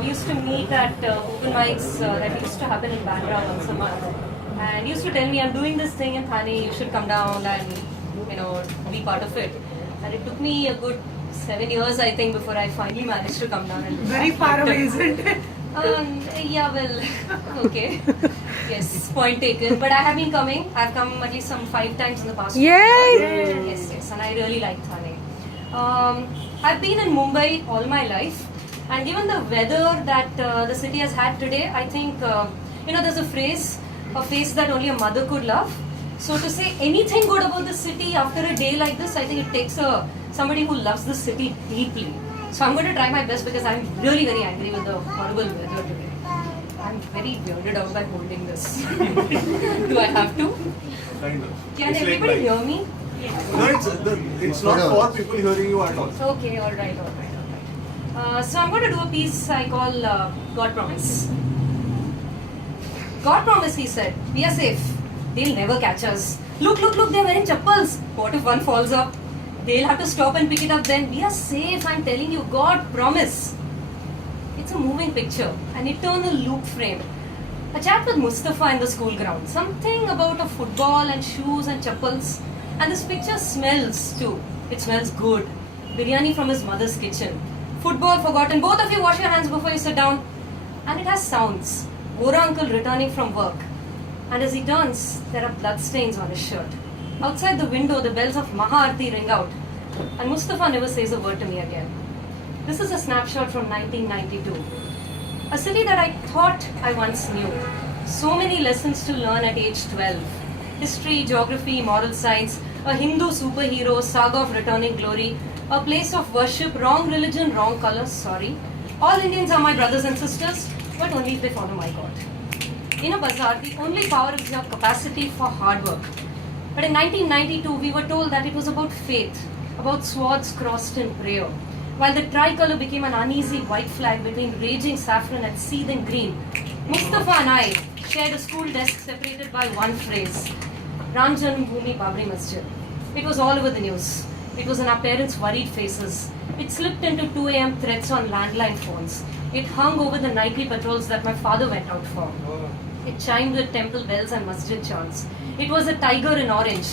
we used to meet at open mics that used to happen in Bandra once a month. And he used to tell me, I'm doing this thing in Thane, you should come down and, be part of it. And it took me a good 7 years, I think, before I finally managed to come down and do Very far away, isn't it? Yeah, well, okay. Yes, point taken. But I have been coming. I've come at least some 5 times in the past. Yay! Yes, and I really like Thane. I've been in Mumbai all my life, and given the weather that the city has had today, I think, there's a face that only a mother could love. So to say anything good about the city after a day like this, I think it takes somebody who loves the city deeply. So I'm going to try my best because I'm really very angry with the horrible weather today. I'm very weirded out by holding this. Do I have to? Kind of. Can It's everybody like- hear me? No, it's not for people hearing you at all. Okay, alright. So I'm going to do a piece I call God Promise. God Promise, he said, we are safe. They'll never catch us. Look, they're wearing chappals. What if one falls up? They'll have to stop and pick it up then. We are safe, I'm telling you. God Promise. It's a moving picture, an eternal loop frame. A chat with Mustafa in the school ground. Something about a football and shoes and chappals. And this picture smells too. It smells good. Biryani from his mother's kitchen. Football forgotten. Both of you wash your hands before you sit down. And it has sounds. Gora uncle returning from work. And as he turns, there are bloodstains on his shirt. Outside the window, the bells of Maha-Aarti ring out. And Mustafa never says a word to me again. This is a snapshot from 1992. A city that I thought I once knew. So many lessons to learn at age 12. History, geography, moral science, a Hindu superhero, saga of returning glory, a place of worship, wrong religion, wrong color, sorry. All Indians are my brothers and sisters, but only if they follow my God. In a bazaar, the only power is your capacity for hard work. But in 1992, we were told that it was about faith, about swords crossed in prayer. While the tricolour became an uneasy white flag between raging saffron and seething green, Mustafa and I shared a school desk separated by one phrase, Ram Janmabhoomi Babri Masjid. It was all over the news. It was in our parents' worried faces. It slipped into 2 a.m. threats on landline phones. It hung over the nightly patrols that my father went out for. It chimed with temple bells and masjid chants. It was a tiger in orange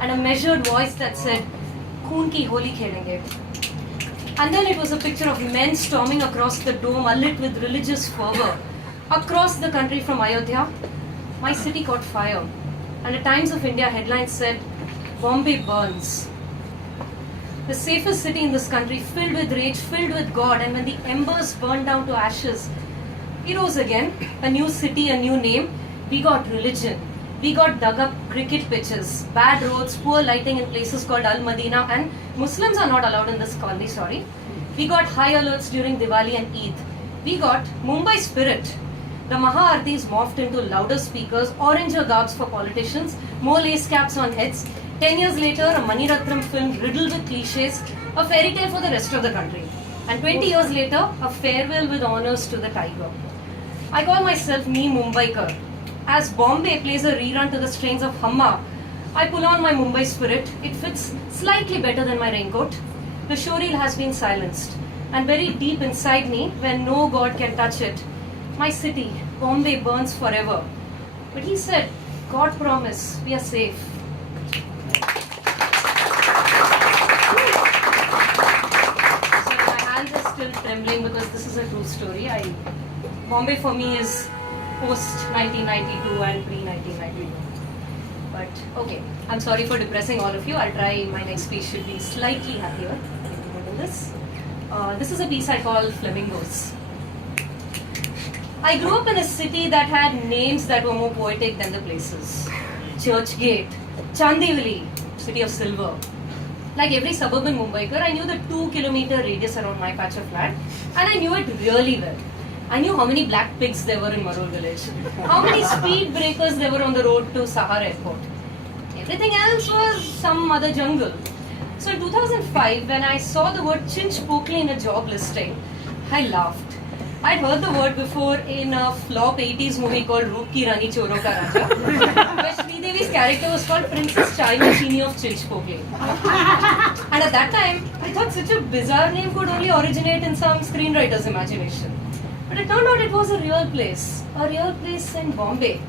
and a measured voice that said, Khoon ki holi khelenge. And then it was a picture of men storming across the dome, alit with religious fervor. Across the country from Ayodhya, my city caught fire. And the Times of India headline said, Bombay burns. The safest city in this country, filled with rage, filled with God, and when the embers burned down to ashes, he rose again. A new city, a new name. We got religion. We got dug up cricket pitches, bad roads, poor lighting in places called Al Madina, and Muslims are not allowed in this colony, sorry. We got high alerts during Diwali and Eid. We got Mumbai spirit. The Maha-Aartis morphed into louder speakers, oranger garbs for politicians, more lace caps on heads. 10 years later, a Mani Ratnam film riddled with cliches, a fairy tale for the rest of the country. And 20 years later, a farewell with honors to the tiger. I call myself me Mumbaikar. As Bombay plays a rerun to the strains of Hamma, I pull on my Mumbai spirit. It fits slightly better than my raincoat. The showreel has been silenced. And very deep inside me, where no God can touch it, my city, Bombay, burns forever. But he said, God promise, we are safe. So my hands are still trembling because this is a true story. Bombay for me is post 1992 and pre 1992. But okay, I'm sorry for depressing all of you. I'll try my next piece should be slightly happier. This is a piece I call Flamingos. I grew up in a city that had names that were more poetic than the places. Churchgate, Chandivali, City of Silver. Like every suburban Mumbaikar, I knew the 2-kilometer radius around my patch of land, and I knew it really well. I knew how many black pigs there were in Marol village, how many speed breakers there were on the road to Sahar airport. Everything else was some other jungle. So in 2005, when I saw the word Chinch Pokli in a job listing, I laughed. I'd heard the word before in a flop 80s movie called Roop Ki Rani Choro Ka Raja, where Sridevi's character was called Princess Chai Machini of Chinch Pokli. And at that time, I thought such a bizarre name could only originate in some screenwriter's imagination. But it turned out it was a real place in Bombay,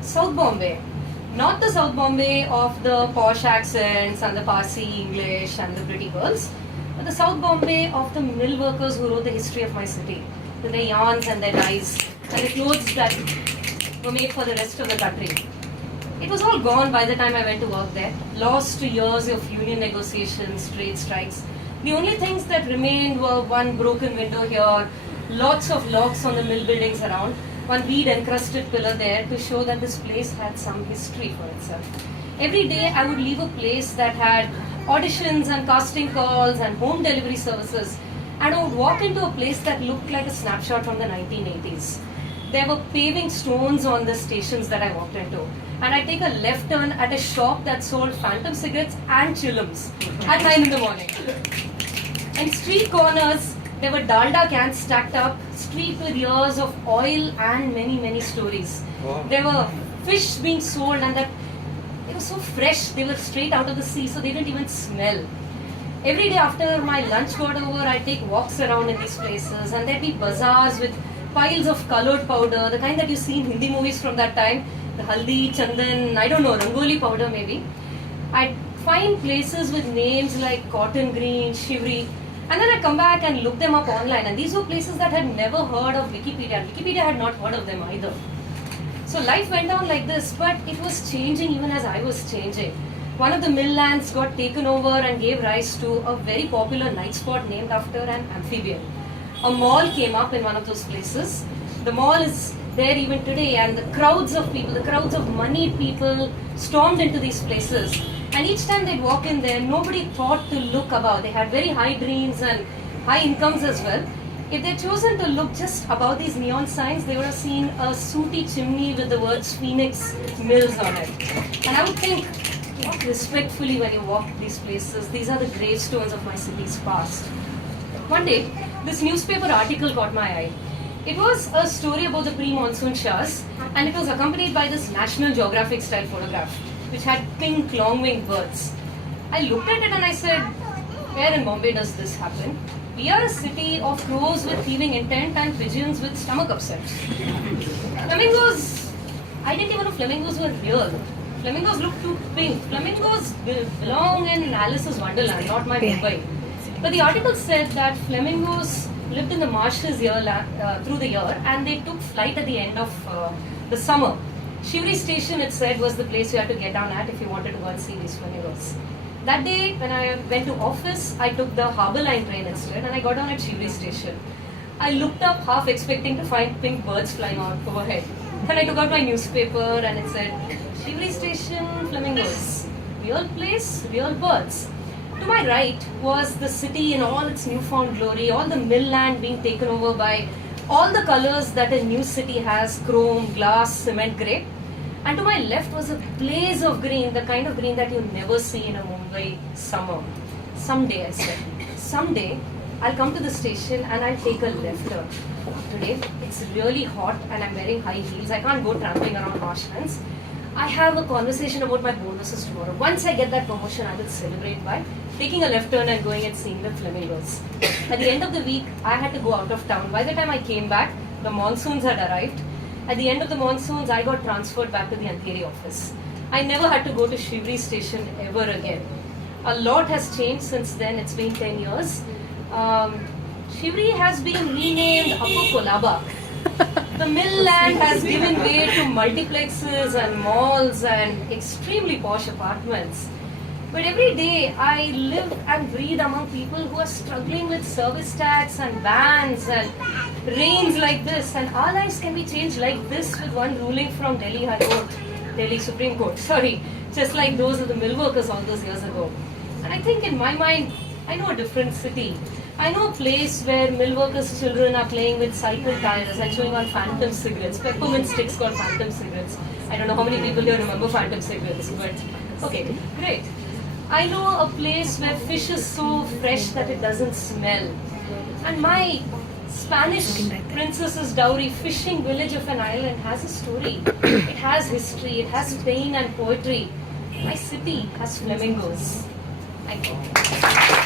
South Bombay. Not the South Bombay of the posh accents and the Parsi English and the pretty girls, but the South Bombay of the mill workers who wrote the history of my city, with their yarns and their dyes and the clothes that were made for the rest of the country. It was all gone by the time I went to work there, lost to years of union negotiations, trade strikes. The only things that remained were one broken window here, lots of locks on the mill buildings around, one reed encrusted pillar there to show that this place had some history for itself. Every day I would leave a place that had auditions and casting calls and home delivery services, and I would walk into a place that looked like a snapshot from the 1980s. There were paving stones on the stations that I walked into, and I'd take a left turn at a shop that sold phantom cigarettes and chillums at 9 in the morning. And street corners, there were dalda cans stacked up, streaked with years of oil and many stories. Wow. There were fish being sold, and that they were so fresh, they were straight out of the sea, so they didn't even smell. Every day after my lunch got over, I'd take walks around in these places, and there'd be bazaars with piles of colored powder, the kind that you see in Hindi movies from that time, the haldi, chandan, I don't know, rangoli powder maybe. I'd find places with names like cotton green, shivri, and then I'd come back and look them up online, and these were places that had never heard of Wikipedia, and Wikipedia had not heard of them either. So life went on like this, but it was changing even as I was changing. One of the mill lands got taken over and gave rise to a very popular night spot named after an amphibian. A mall came up in one of those places. The mall is there even today, and the crowds of people, the crowds of moneyed people stormed into these places. And each time they'd walk in there, nobody thought to look about. They had very high dreams and high incomes as well. If they'd chosen to look just above these neon signs, they would have seen a sooty chimney with the words Phoenix Mills on it. And I would think, walk respectfully when you walk these places. These are the gravestones of my city's past. One day, this newspaper article caught my eye. It was a story about the pre-monsoon showers, and it was accompanied by this National Geographic style photograph, which had pink long-winged birds. I looked at it and I said, where in Bombay does this happen? We are a city of crows with thieving intent and pigeons with stomach upset. Flamingos, I didn't even know flamingos were real. Flamingos look too pink. Flamingos belong in Alice's Wonderland, not my Mumbai. But the article said that flamingos lived in the marshes through the year, and they took flight at the end of the summer. Shivri Station, it said, was the place you had to get down at if you wanted to go and see these flamingos. That day, when I went to office, I took the Harbour Line train instead, and I got down at Shivri Station. I looked up half expecting to find pink birds flying out overhead. Then I took out my newspaper and it said, Shivri Station, flamingos. Real place, real birds. To my right was the city in all its newfound glory, all the mill land being taken over by all the colors that a new city has, chrome, glass, cement, grey. And to my left was a blaze of green, the kind of green that you never see in a Mumbai summer. Someday, I said, someday I'll come to the station and I'll take a left turn. Today, it's really hot and I'm wearing high heels. I can't go trampling around marshlands. I have a conversation about my bonuses tomorrow. Once I get that promotion, I will celebrate by taking a left turn and going and seeing the flamingos. At the end of the week, I had to go out of town. By the time I came back, the monsoons had arrived. At the end of the monsoons, I got transferred back to the Andheri office. I never had to go to Shivri Station ever again. A lot has changed since then. It's been 10 years. Shivri has been renamed Upper Kolaba. The mill land has given way to multiplexes and malls and extremely posh apartments. But every day I live and breathe among people who are struggling with service tax and bans and rains like this, and our lives can be changed like this with one ruling from Delhi High Court, Delhi Supreme Court, just like those of the mill workers all those years ago. And I think in my mind, I know a different city. I know a place where mill workers' children are playing with cycle tires and chewing on phantom cigarettes, peppermint sticks called phantom cigarettes. I don't know how many people here remember phantom cigarettes, but okay, great. I know a place where fish is so fresh that it doesn't smell. And my Spanish princess's dowry fishing village of an island has a story. It has history, it has pain and poetry. My city has flamingos. Thank you.